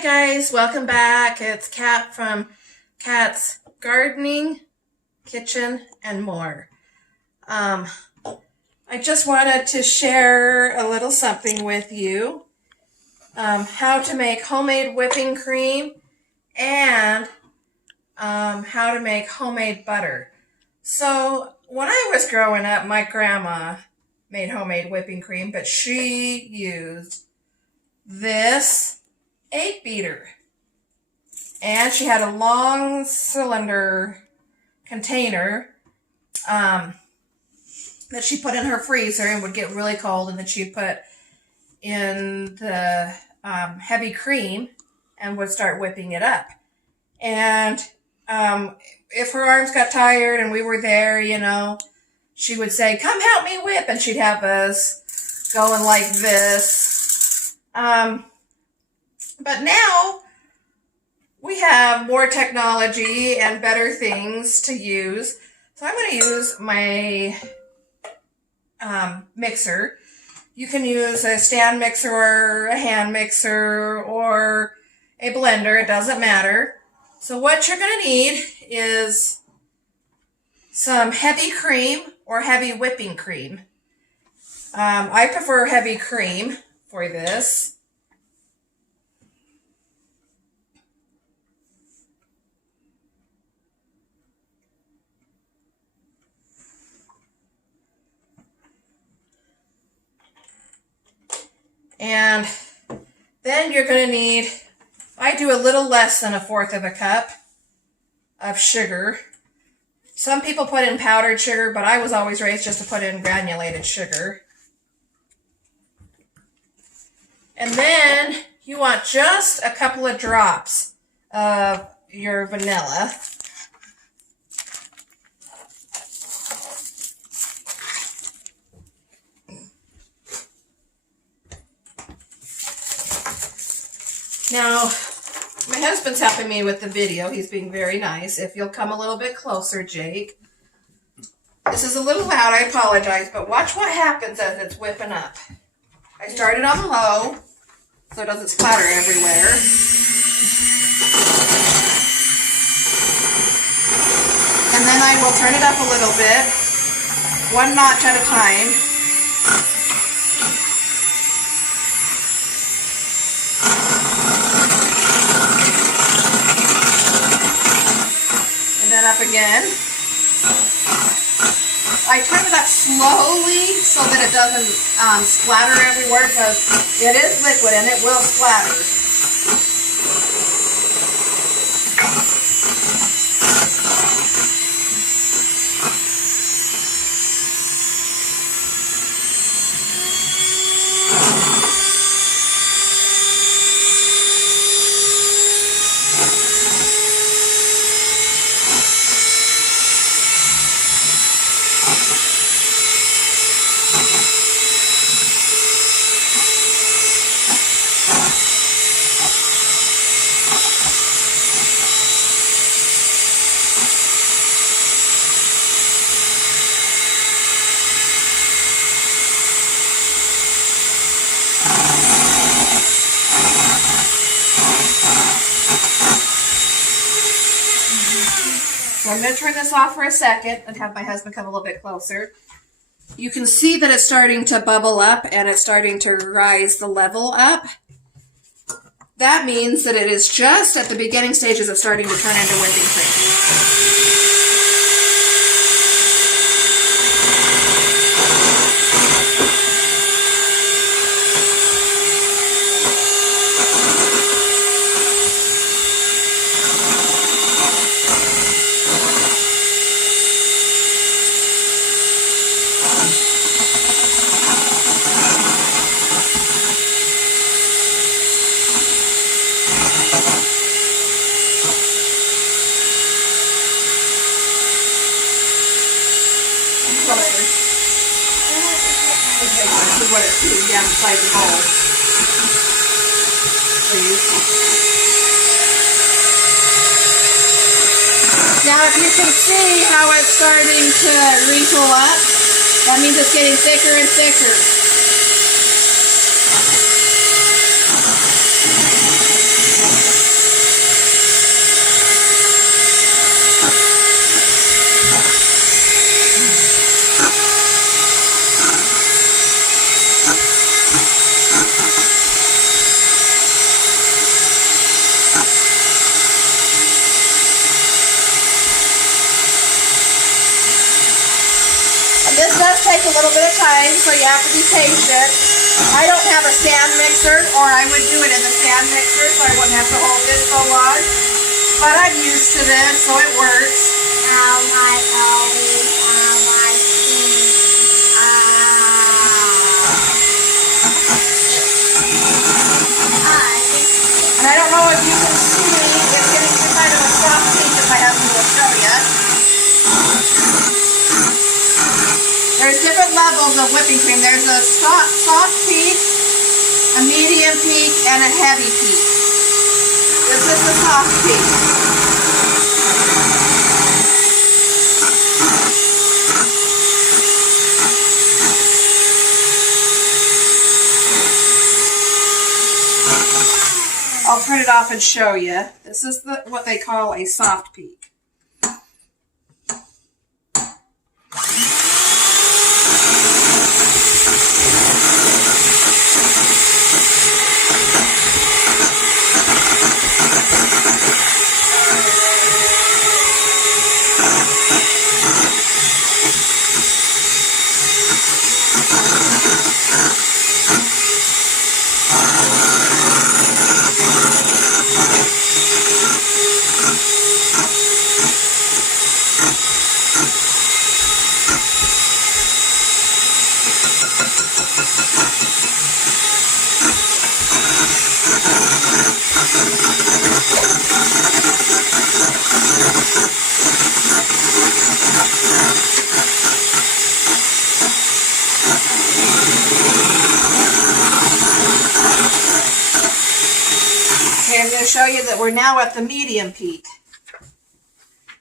Hi guys, welcome back. It's Kat from Kat's Gardening, Kitchen, and More. I just wanted to share a little something with you. How to make homemade whipping cream and how to make homemade butter. So when I was growing up, my grandma made homemade whipping cream, but she used this egg beater. And she had a long cylinder container that she put in her freezer and would get really cold, and then she'd put in the heavy cream and would start whipping it up. And if her arms got tired and we were there, she would say, "Come help me whip," and she'd have us going like this. But now we have more technology and better things to use. So I'm going to use my mixer. You can use a stand mixer or a hand mixer or a blender. It doesn't matter. So what you're going to need is some heavy cream or heavy whipping cream. I prefer heavy cream for this. And then you're going to need, I do a little less than 1/4 of a cup of sugar. Some people put in powdered sugar, but I was always raised just to put in granulated sugar. And then you want just a couple of drops of your vanilla. Now, my husband's helping me with the video. He's being very nice. If you'll come a little bit closer, Jake. This is a little loud, I apologize, but watch what happens as it's whipping up. I started on low, so it doesn't splatter everywhere. And then I will turn it up a little bit, 1 notch at a time. Up again. I turn it up slowly so that it doesn't splatter everywhere, because it is liquid and it will splatter. So I'm going to turn this off for a second and have my husband come a little bit closer. You can see that it's starting to bubble up and it's starting to rise the level up. That means that it is just at the beginning stages of starting to turn into whipping cream. This is what it's doing down inside the bowl. Please. Now if you can see how it's starting to wrinkle up, that means it's getting thicker and thicker. time, so you have to be patient. I don't have a stand mixer, or I would do it in the stand mixer, so I wouldn't have to hold it so long. But I'm used to this, so it works. And I don't know if you can see, it's getting to kind of a soft pink if I have to show you. There's different levels of whipping cream. There's a soft peak, a medium peak, and a heavy peak. This is the soft peak. I'll turn it off and show you. This is what they call a soft peak. Okay, I'm going to show you that we're now at the medium peak.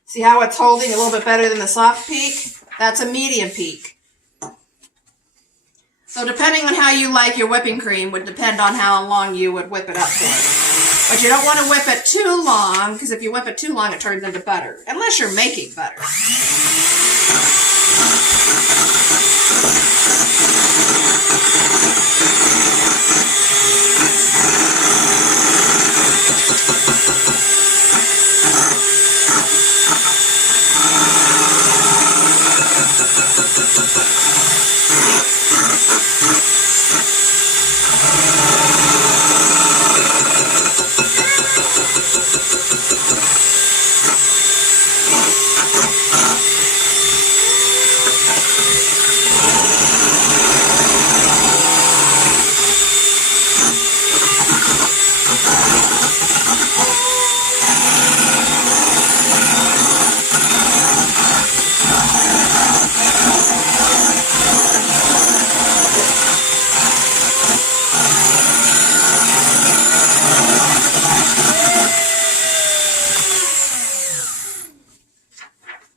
See how it's holding a little bit better than the soft peak? That's a medium peak. So depending on how you like your whipping cream would depend on how long you would whip it up for. But you don't want to whip it too long, because if you whip it too long, it turns into butter. Unless you're making butter.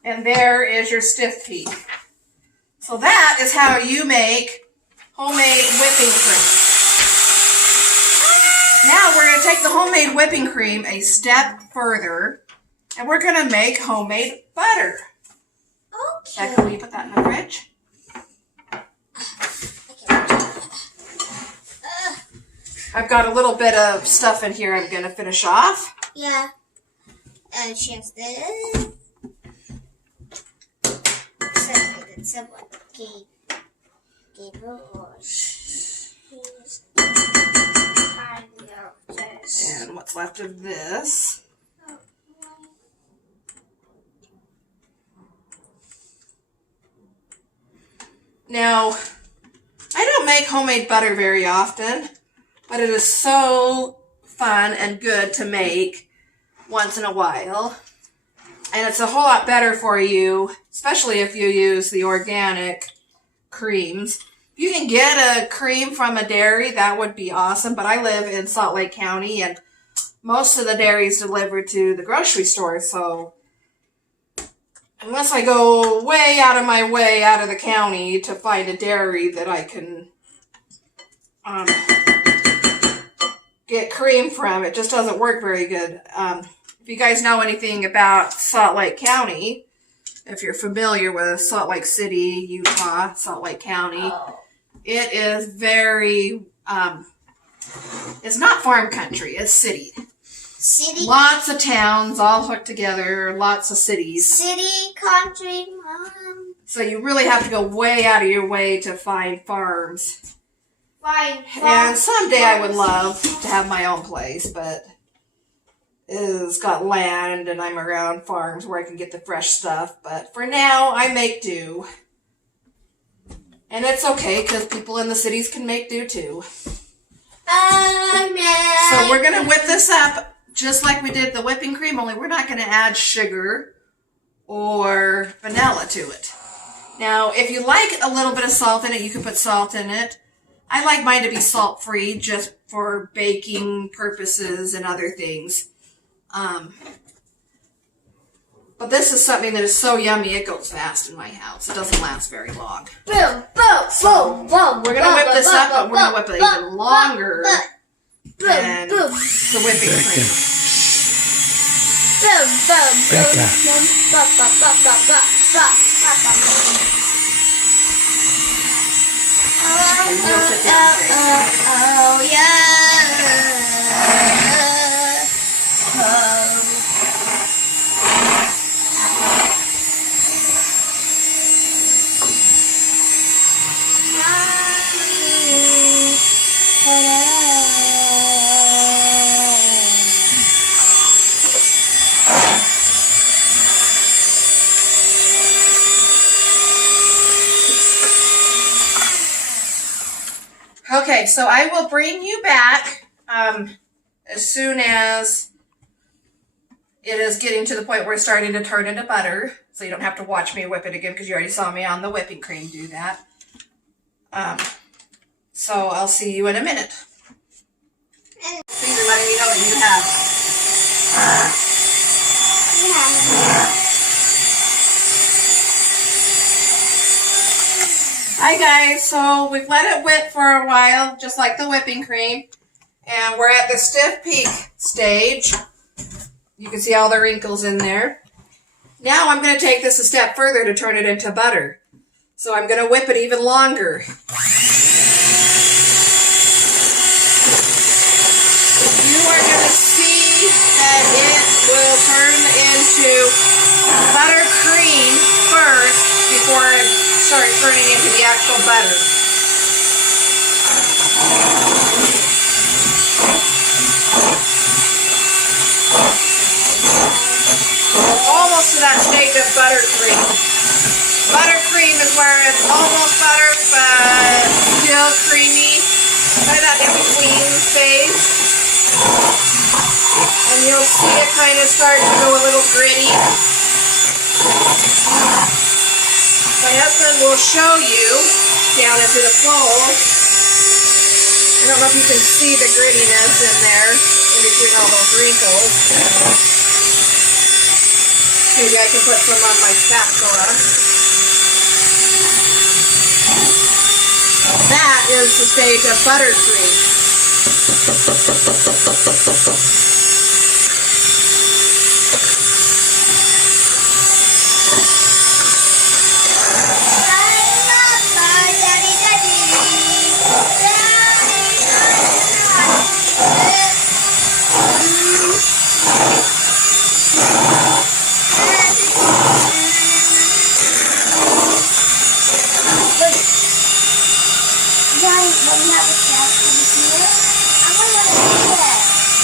And there is your stiff peak. So that is how you make homemade whipping cream. Now we're going to take the homemade whipping cream a step further, and we're going to make homemade butter. Okay. Becca, will you put that in the fridge? I've got a little bit of stuff in here I'm going to finish off. Yeah. And she has this. Someone gave her And what's left of this. Now, I don't make homemade butter very often, but it is so fun and good to make once in a while. And it's a whole lot better for you, especially if you use the organic creams. If you can get a cream from a dairy, that would be awesome. But I live in Salt Lake County, and most of the dairies deliver to the grocery store. So unless I go way out of my way out of the county to find a dairy that I can get cream from, it just doesn't work very good. If you guys know anything about Salt Lake County, if you're familiar with Salt Lake City, Utah, Salt Lake County, it is very, it's not farm country, it's city. City? Lots of towns all hooked together, lots of cities. City, country, mom. So you really have to go way out of your way to find farms. Fine. And someday I would love to have my own place, but it's got land and I'm around farms where I can get the fresh stuff. But for now, I make do. And it's okay because people in the cities can make do too. So we're going to whip this up just like we did the whipping cream, only we're not going to add sugar or vanilla to it. Now, if you like a little bit of salt in it, you can put salt in it. I like mine to be salt-free just for baking purposes and other things. But this is something that is so yummy, it goes fast in my house. It doesn't last very long. Boom, boom, boom, boom. We're going to whip this up, but we're going to whip it even longer than the whipping cream. Boom, boom, boom, Becca. boom, ba, ba, ba, ba, ba, ba, ba, ba, ba. And you'll sit down, Grace. Oh, yeah. Okay, so I will bring you back as soon as it is getting to the point where it's starting to turn into butter. So you don't have to watch me whip it again because you already saw me on the whipping cream do that. So I'll see you in a minute. Please are letting me know that you have. Hi guys, so we've let it whip for a while, just like the whipping cream. And we're at the stiff peak stage. You can see all the wrinkles in there. Now I'm going to take this a step further to turn it into butter. So I'm going to whip it even longer. You are going to see that it will turn into buttercream first before it starts turning into the actual butter. Almost to that stage of buttercream. Buttercream is where it's almost butter, but still creamy. Kind of that in-between phase. And you'll see it kind of start to go a little gritty. My husband will show you down into the bowl. I don't know if you can see the grittiness in there, in between all those wrinkles. Maybe I can put some on my spatula. That is the stage of buttercream.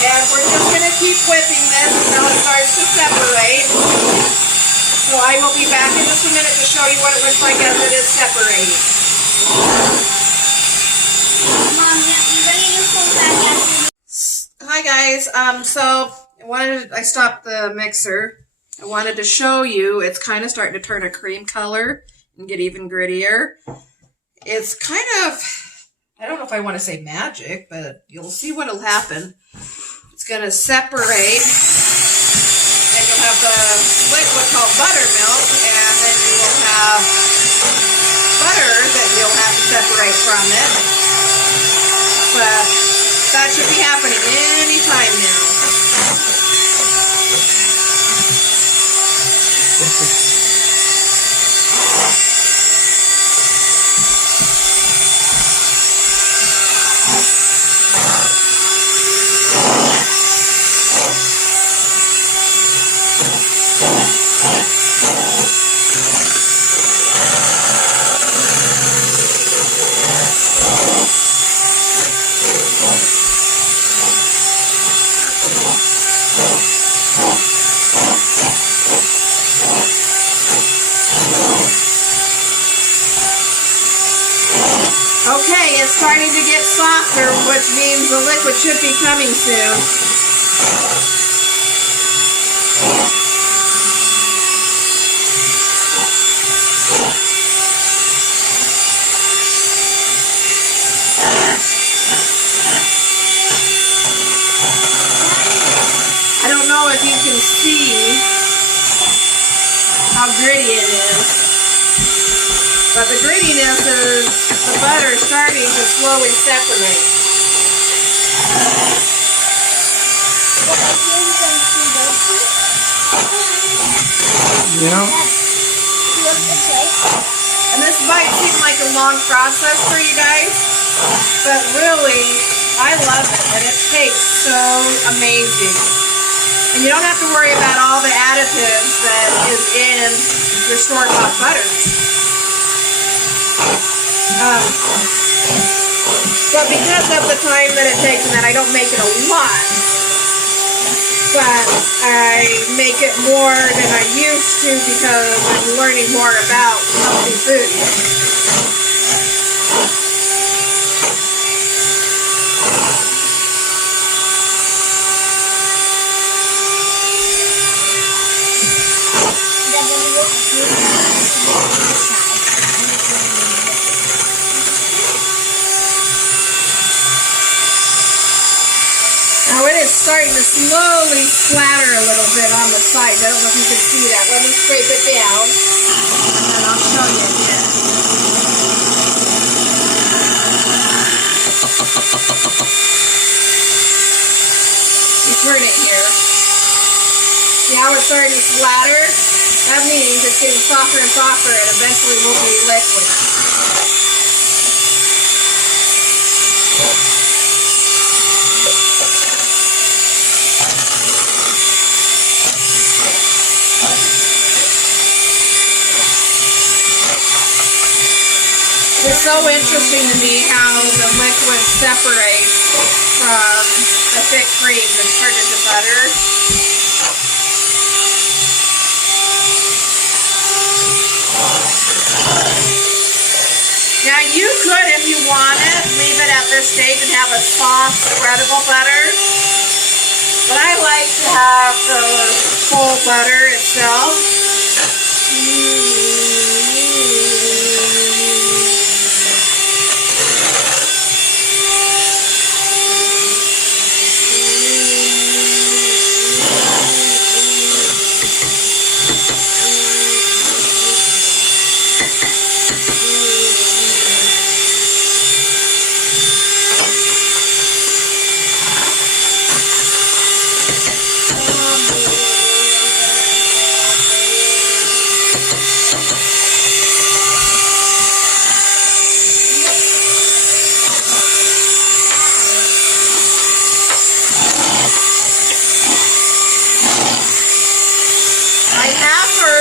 And we're just going to keep whipping this until it starts to separate. So I will be back in just a minute to show you what it looks like as it is separating. Mom, you ready to pull back after? Hi guys, so I stopped the mixer. I wanted to show you it's kind of starting to turn a cream color and get even grittier. It's kind of, I don't know if I want to say magic, but you'll see what'll happen. It's going to separate, and you'll have the liquid called buttermilk, and then you will have butter that you'll have to separate from it. But that should be happening any time now. Okay, it's starting to get softer, which means the liquid should be coming soon. I don't know if you can see how gritty it is. But the grittiness is the butter starting to slowly separate. Yeah. And this might seem like a long process for you guys, but really, I love it and it tastes so amazing. And you don't have to worry about all the additives that is in your store-bought butters. But because of the time that it takes and that I don't make it a lot, but I make it more than I used to because I'm learning more about healthy food. Now it is starting to slowly splatter a little bit on the sides. I don't know if you can see that. Let me scrape it down and then I'll show you again. You turn it here. See how it's starting to splatter? That means it's getting softer and softer and eventually will be liquid. It's so interesting to me how the liquid separates from the thick cream that's turned into butter. Now you could, if you wanted, leave it at this stage and have a soft, spreadable butter. But I like to have the whole butter itself.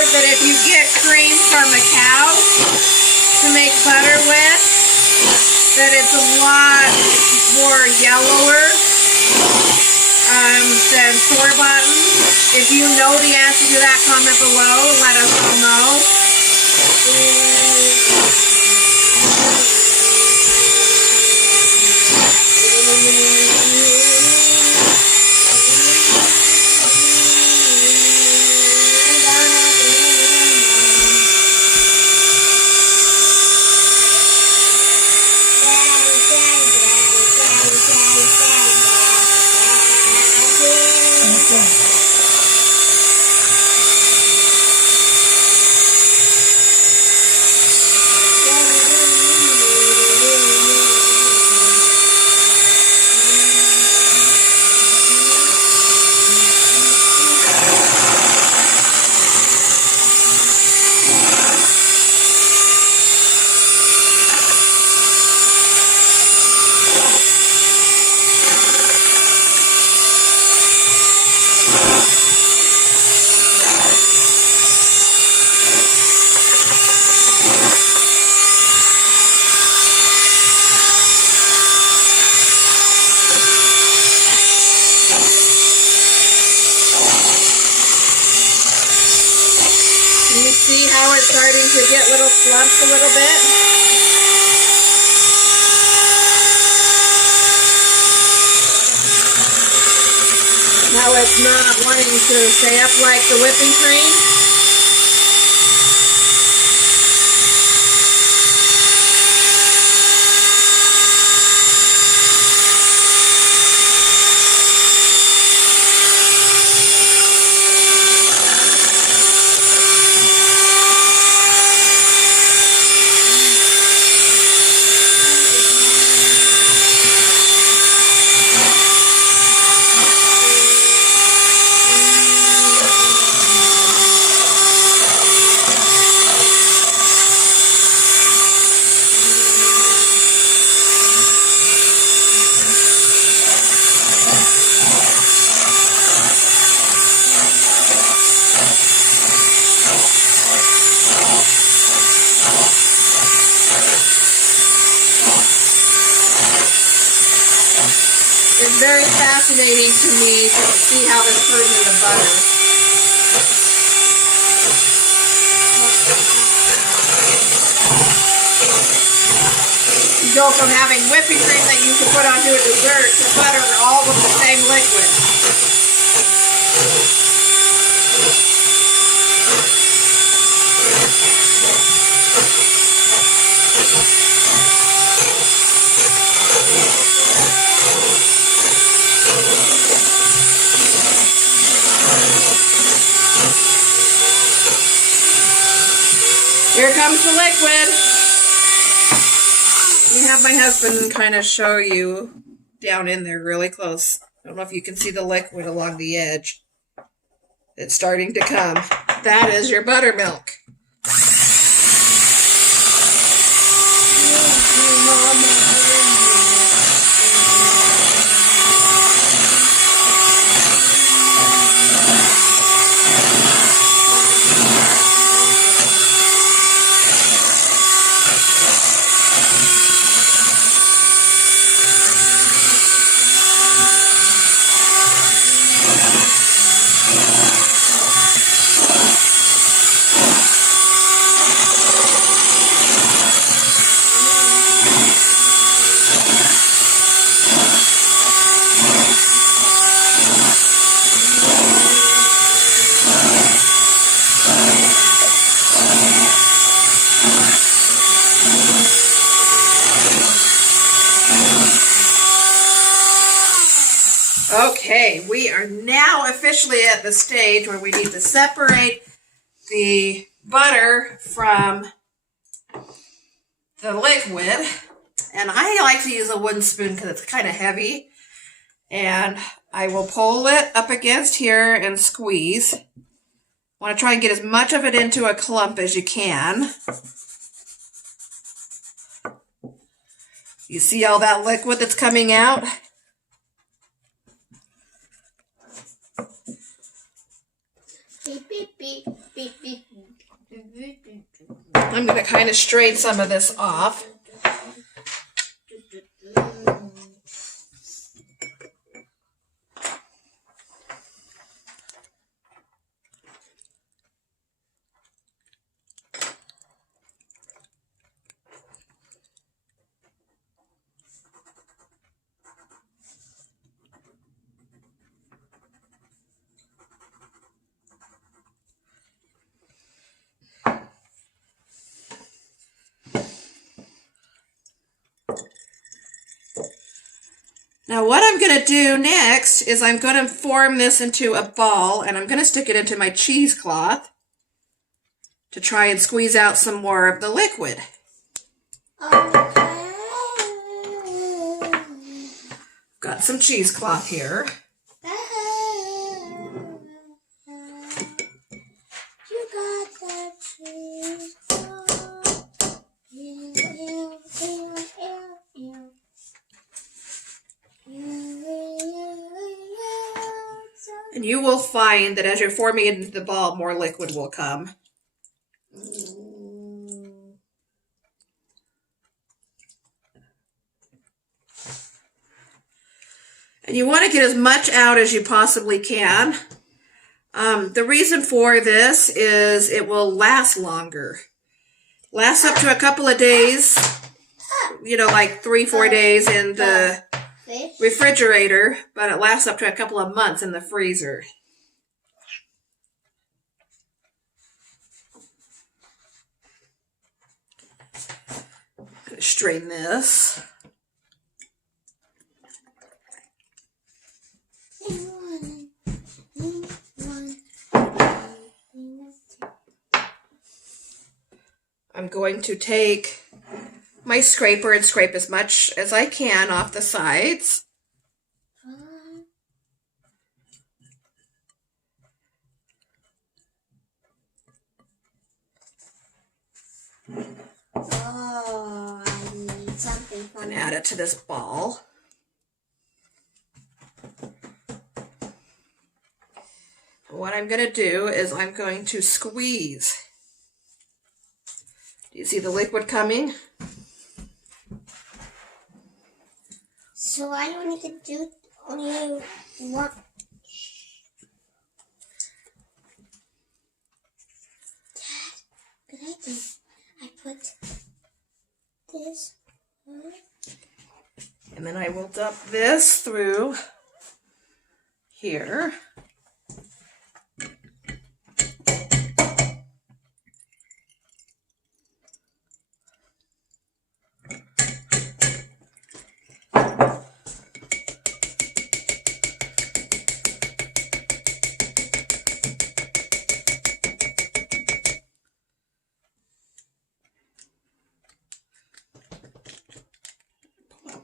That if you get cream from a cow to make butter with, that it's a lot more yellower than store-bought. If you know the answer to that, comment below. Let us all know. see how it's starting to get little clumps a little bit? How it's not wanting to stay up like the whipping cream? It's very fascinating to me to see how this turns into butter. You go from having whipping cream that you can put onto a dessert to butter all with the same liquid. Here comes the liquid. Let me have my husband kind of show you down in there really close. I don't know if you can see the liquid along the edge. It's starting to come. That is your buttermilk. Okay, we are now officially at the stage where we need to separate the butter from the liquid. And I like to use a wooden spoon because it's kind of heavy. And I will pull it up against here and squeeze. Want to try and get as much of it into a clump as you can. You see all that liquid that's coming out? Beep, beep, beep, beep, beep. I'm going to kind of strain some of this off. Now what I'm going to do next is I'm going to form this into a ball, and I'm going to stick it into my cheesecloth to try and squeeze out some more of the liquid. Okay. Got some cheesecloth here. You got that cheese. And you will find that as you're forming it into the ball, more liquid will come. And you want to get as much out as you possibly can. The reason for this is it will last longer. Lasts up to a couple of days, like 3-4 days in the refrigerator, but it lasts up to a couple of months in the freezer. Strain this. I'm going to take my scraper and scrape as much as I can off the sides. Oh, I need something fun. And add it to this ball. What I'm going to do is I'm going to squeeze. Do you see the liquid coming? So I only could do only one. Dad, good idea. I put this one. And then I will dump this through here.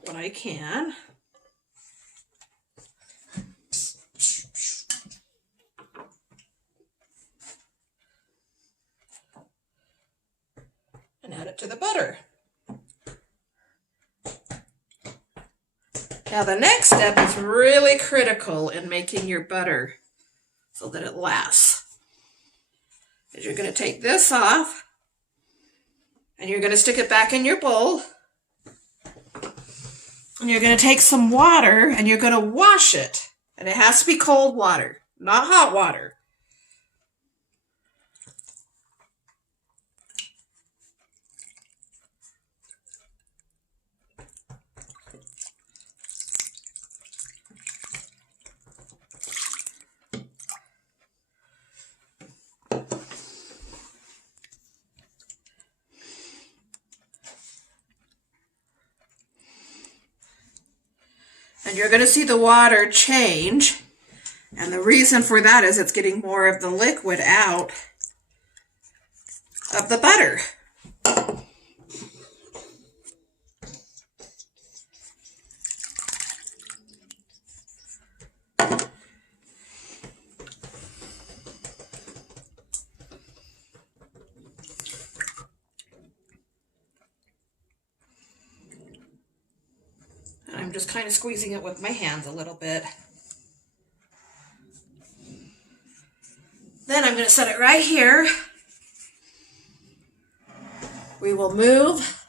What I can. And add it to the butter. Now the next step is really critical in making your butter so that it lasts. Is you're going to take this off and you're going to stick it back in your bowl. And you're going to take some water and you're going to wash it. And it has to be cold water, not hot water. And you're going to see the water change. And the reason for that is it's getting more of the liquid out of the butter. I'm just kind of squeezing it with my hands a little bit. Then I'm going to set it right here. We will move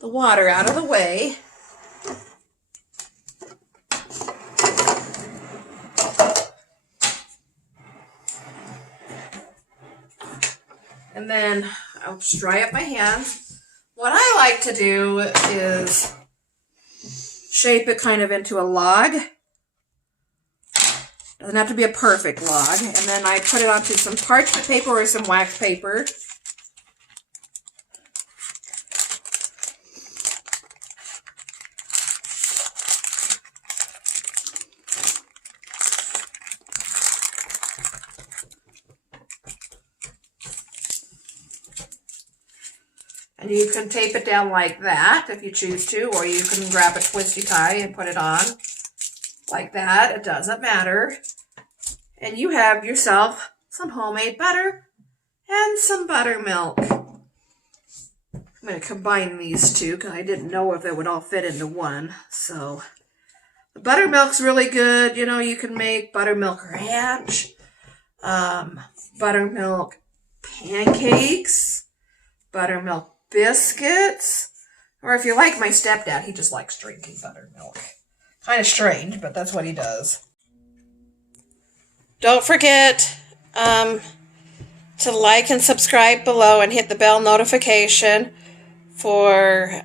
the water out of the way. And then I'll just dry up my hands. What I like to do is shape it kind of into a log. Doesn't have to be a perfect log. And then I put it onto some parchment paper or some wax paper. And you can tape it down like that if you choose to, or you can grab a twisty tie and put it on like that. It doesn't matter. And you have yourself some homemade butter and some buttermilk. I'm going to combine these two because I didn't know if it would all fit into one. So the buttermilk's really good. You know, you can make buttermilk ranch, buttermilk pancakes, buttermilk biscuits, or if you like my stepdad, he just likes drinking buttermilk. Kind of strange, but that's what he does. don't forget to like and subscribe below and hit the bell notification for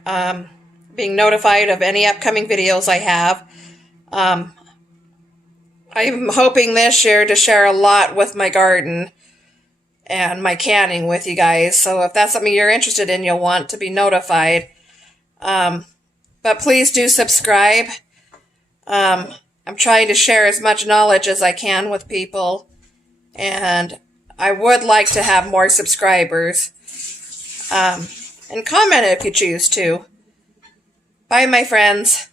being notified of any upcoming videos I have. I'm hoping this year to share a lot with my garden and my canning with you guys. So if that's something you're interested in, you'll want to be notified. But please do subscribe. I'm trying to share as much knowledge as I can with people. And I would like to have more subscribers. And comment if you choose to. Bye, my friends.